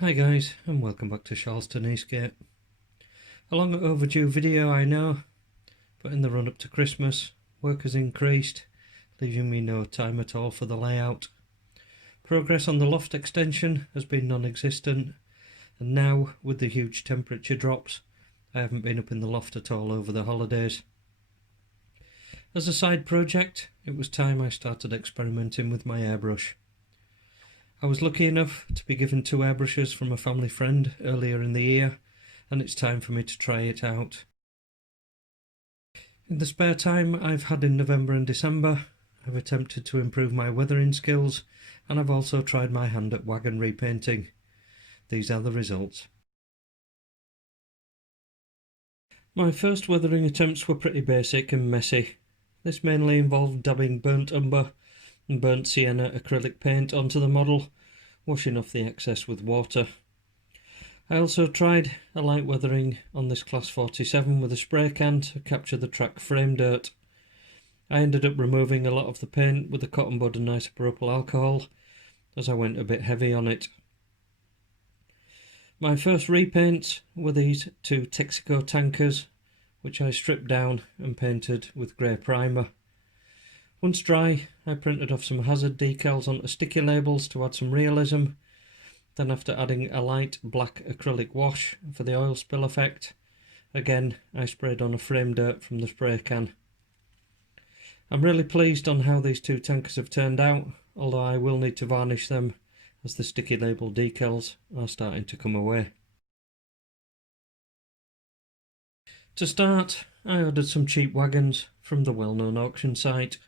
Hi guys, and welcome back to Charleston Eastgate. A long overdue video, I know, but in the run up to Christmas, work has increased, leaving me no time at all for the layout. Progress on the loft extension has been non-existent, and now, with the huge temperature drops, I haven't been up in the loft at all over the holidays. As a side project, it was time I started experimenting with my airbrush. I was lucky enough to be given 2 airbrushes from a family friend earlier in the year, and it's time for me to try it out. In the spare time I've had in November and December, I've attempted to improve my weathering skills, and I've also tried my hand at wagon repainting. These are the results. My first weathering attempts were pretty basic and messy. This mainly involved dabbing burnt umber and burnt sienna acrylic paint onto the model, washing off the excess with water. I also tried a light weathering on this Class 47 with a spray can to capture the track frame dirt. I ended up removing a lot of the paint with a cotton bud and isopropyl alcohol, as I went a bit heavy on it. My first repaints were these 2 Texaco tankers, which I stripped down and painted with grey primer. Once dry, I printed off some hazard decals onto sticky labels to add some realism. Then, after adding a light black acrylic wash for the oil spill effect, again I sprayed on a frame dirt from the spray can. I'm really pleased on how these 2 tankers have turned out, although I will need to varnish them as the sticky label decals are starting to come away. To start, I ordered some cheap wagons from the well-known auction site.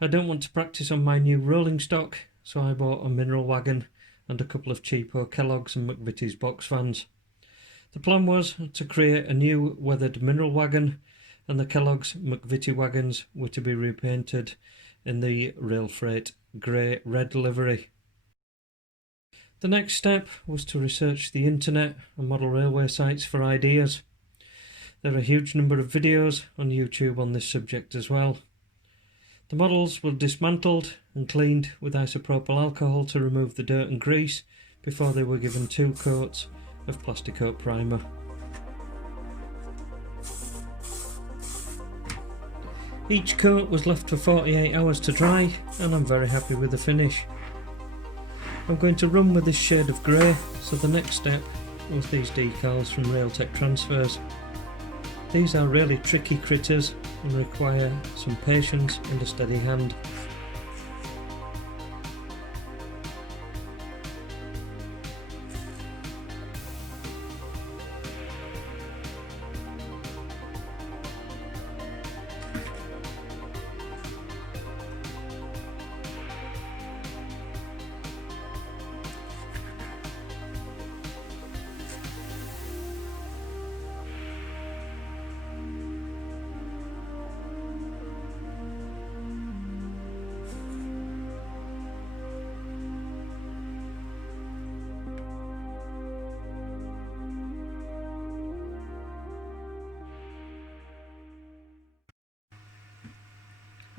I don't want to practice on my new rolling stock, so I bought a mineral wagon and a couple of cheapo Kellogg's and McVitie's box fans. The plan was to create a new weathered mineral wagon, and the Kellogg's McVitie wagons were to be repainted in the rail freight grey-red livery. The next step was to research the internet and model railway sites for ideas. There are a huge number of videos on YouTube on this subject as well. The models were dismantled and cleaned with isopropyl alcohol to remove the dirt and grease before they were given 2 coats of Plasticoat primer. Each coat was left for 48 hours to dry, and I'm very happy with the finish. I'm going to run with this shade of grey, so the next step was these decals from Railtech Transfers. These are really tricky critters and require some patience and a steady hand.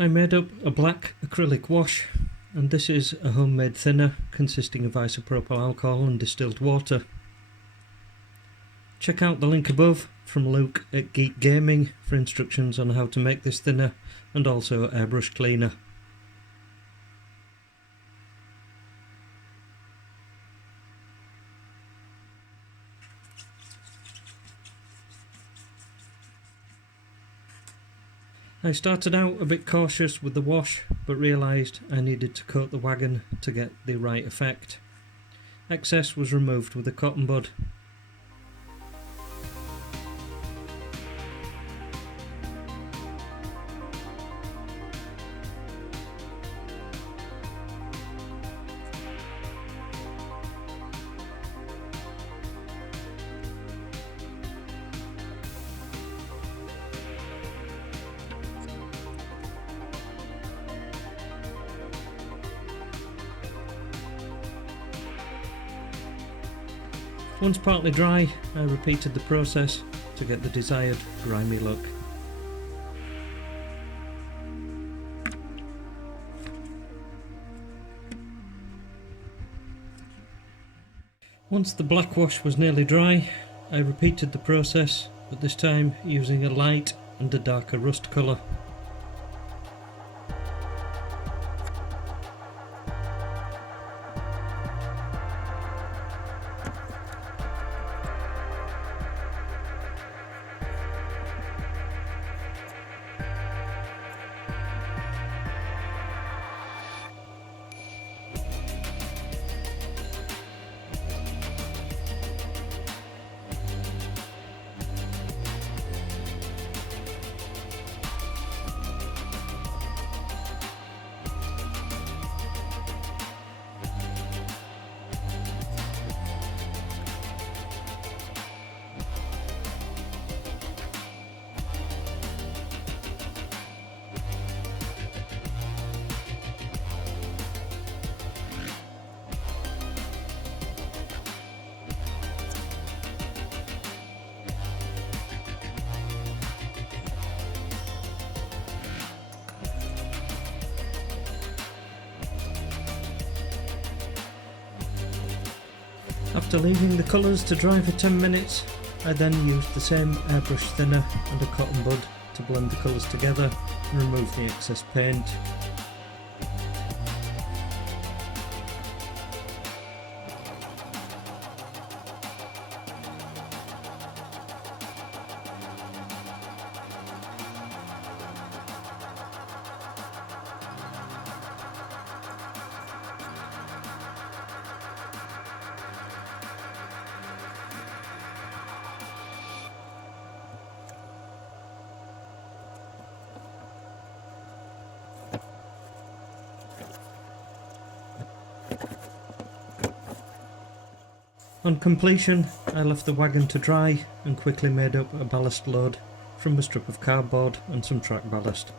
I made up a black acrylic wash, and this is a homemade thinner consisting of isopropyl alcohol and distilled water. Check out the link above from Luke at Geek Gaming for instructions on how to make this thinner and also airbrush cleaner. I started out a bit cautious with the wash, but realised I needed to coat the wagon to get the right effect. Excess was removed with a cotton bud. Once partly dry, I repeated the process to get the desired grimy look. Once the black wash was nearly dry, I repeated the process, but this time using a light and a darker rust colour. After leaving the colours to dry for 10 minutes, I then used the same airbrush thinner and a cotton bud to blend the colours together and remove the excess paint. On completion, I left the wagon to dry and quickly made up a ballast load from a strip of cardboard and some track ballast.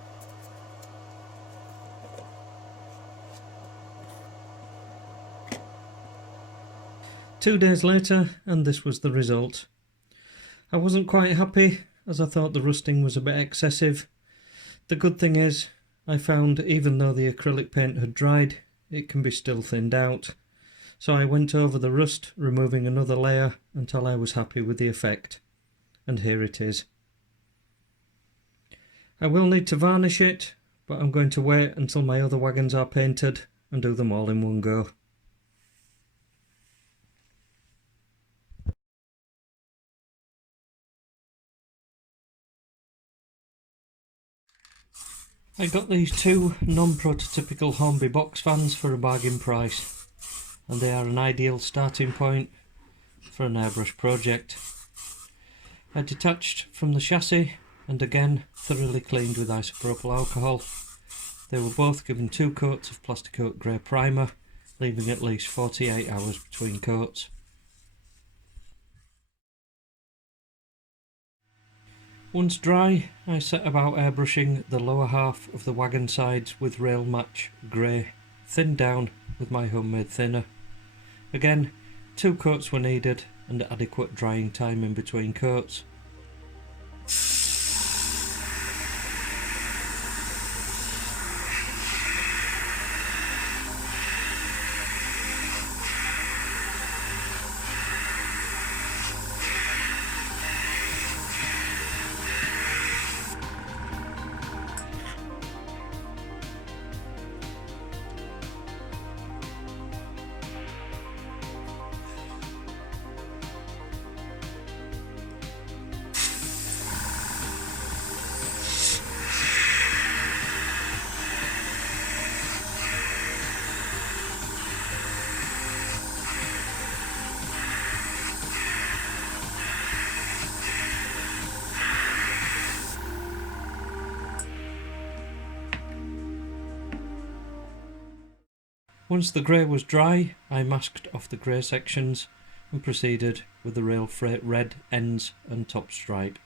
Two days later, and this was the result. I wasn't quite happy, as I thought the rusting was a bit excessive. The good thing is, I found even though the acrylic paint had dried, it can be still thinned out. So I went over the rust, removing another layer until I was happy with the effect. And here it is. I will need to varnish it, but I'm going to wait until my other wagons are painted and do them all in one go. I got these two non-prototypical Hornby box fans for a bargain price, and they are an ideal starting point for an airbrush project. I detached from the chassis and again thoroughly cleaned with isopropyl alcohol. They were both given 2 coats of Plasticoat grey primer, leaving at least 48 hours between coats. Once dry, I set about airbrushing the lower half of the wagon sides with rail match grey, thinned down with my homemade thinner. Again, 2 coats were needed and adequate drying time in between coats. Once the grey was dry, I masked off the grey sections and proceeded with the rail freight red ends and top stripe.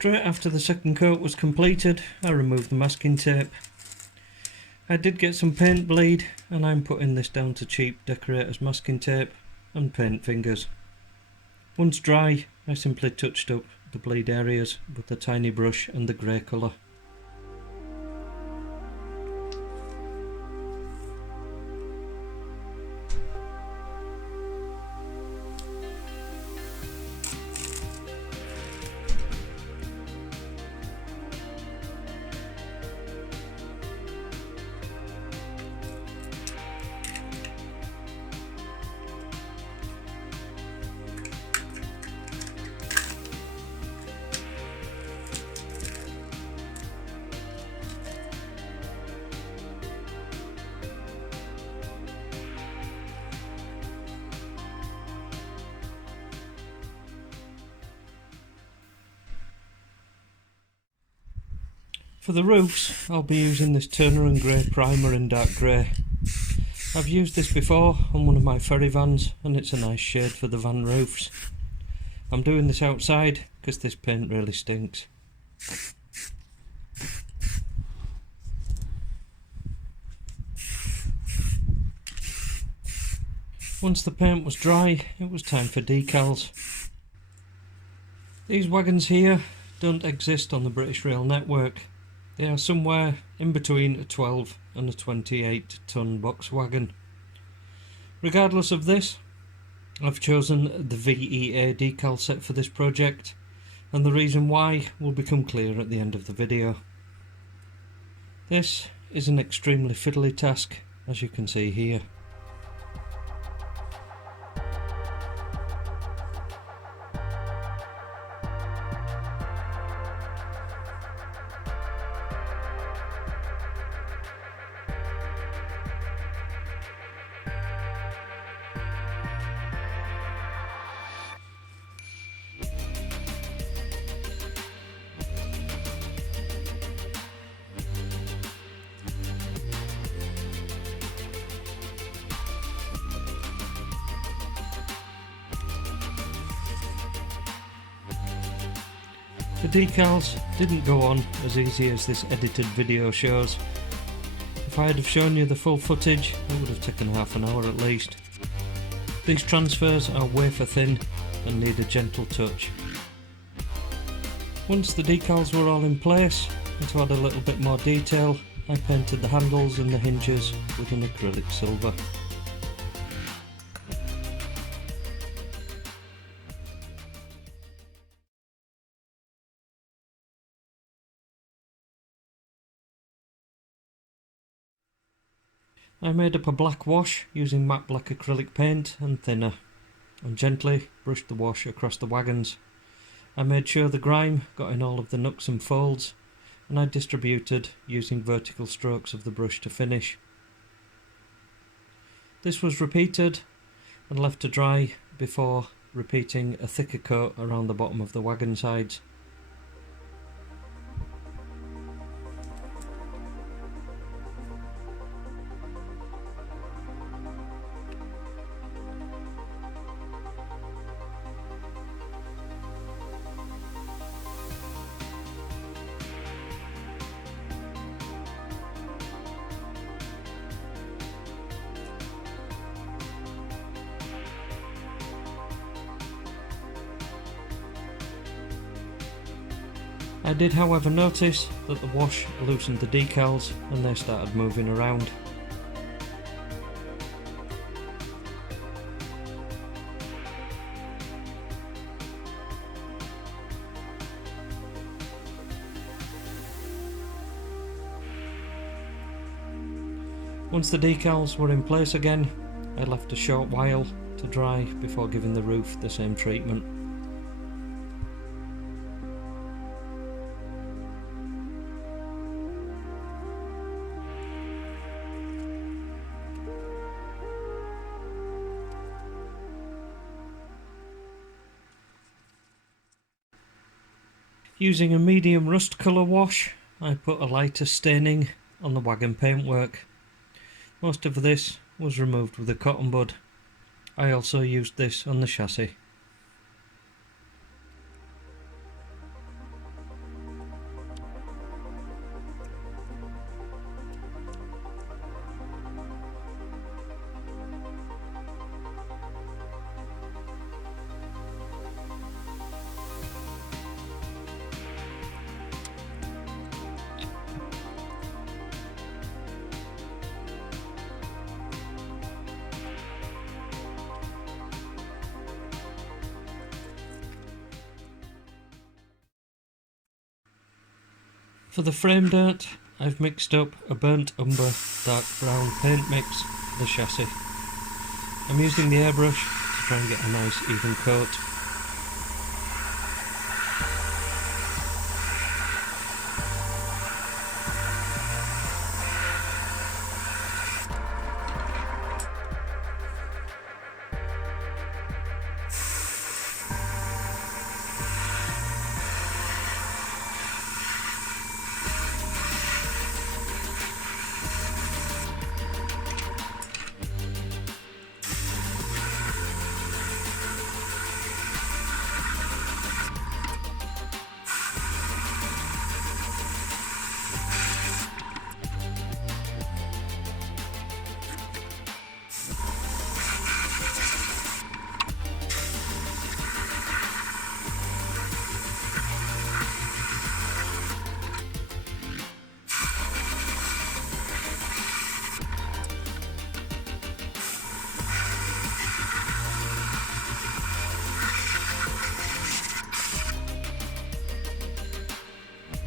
Straight after the second coat was completed, I removed the masking tape. I did get some paint bleed, and I'm putting this down to cheap decorator's masking tape and paint fingers. Once dry, I simply touched up the bleed areas with the tiny brush and the grey colour. For the roofs, I'll be using this Turner and Grey primer in dark grey. I've used this before on one of my ferry vans, and it's a nice shade for the van roofs. I'm doing this outside because this paint really stinks. Once the paint was dry, it was time for decals. These wagons here don't exist on the British Rail network. They are somewhere in between a 12 and a 28 ton box wagon. Regardless of this, I've chosen the VEA decal set for this project, and the reason why will become clear at the end of the video. This is an extremely fiddly task, as you can see here. The decals didn't go on as easy as this edited video shows. If I had have shown you the full footage, it would have taken half an hour at least. These transfers are wafer thin and need a gentle touch. Once the decals were all in place, and to add a little bit more detail, I painted the handles and the hinges with an acrylic silver. I made up a black wash using matte black acrylic paint and thinner, and gently brushed the wash across the wagons. I made sure the grime got in all of the nooks and folds, and I distributed using vertical strokes of the brush to finish. This was repeated and left to dry before repeating a thicker coat around the bottom of the wagon sides. I did however notice that the wash loosened the decals and they started moving around. Once the decals were in place again, I left a short while to dry before giving the roof the same treatment. Using a medium rust colour wash, I put a lighter staining on the wagon paintwork. Most of this was removed with a cotton bud. I also used this on the chassis. For the frame dirt, I've mixed up a burnt umber dark brown paint mix for the chassis. I'm using the airbrush to try and get a nice even coat.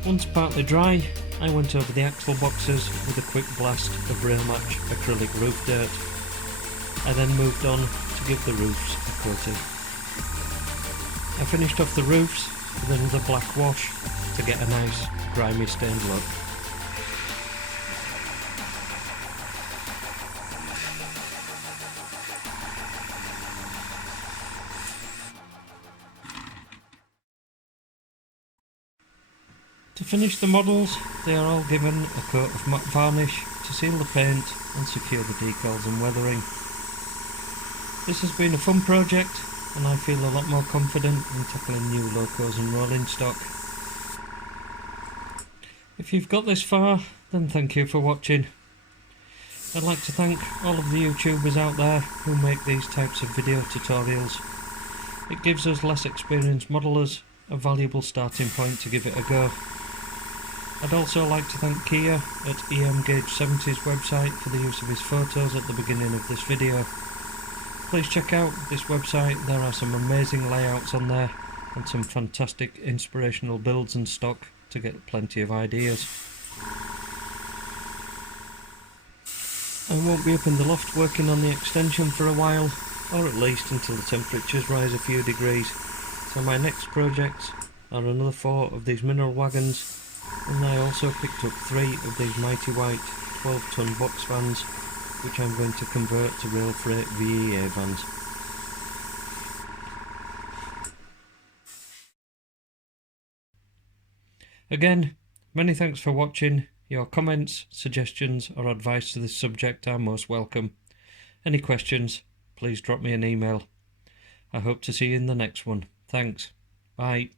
Once partly dry, I went over the axle boxes with a quick blast of Rail Match acrylic roof dirt. I then moved on to give the roofs a coating. I finished off the roofs with another black wash to get a nice grimy stained look. To finish the models, they are all given a coat of matte varnish to seal the paint and secure the decals and weathering. This has been a fun project and I feel a lot more confident in tackling new locos and rolling stock. If you've got this far, then thank you for watching. I'd like to thank all of the YouTubers out there who make these types of video tutorials. It gives us less experienced modelers a valuable starting point to give it a go. I'd also like to thank Kia at EMGauge70's website for the use of his photos at the beginning of this video. Please check out this website, there are some amazing layouts on there and some fantastic inspirational builds and stock to get plenty of ideas. I won't be up in the loft working on the extension for a while, or at least until the temperatures rise a few degrees, so my next projects are another 4 of these mineral wagons, and I also picked up 3 of these mighty white 12-ton box vans, which I'm going to convert to rail freight VEA vans. Again, many thanks for watching. Your comments, suggestions or advice to this subject are most welcome. Any questions, please drop me an email. I hope to see you in the next one. Thanks. Bye.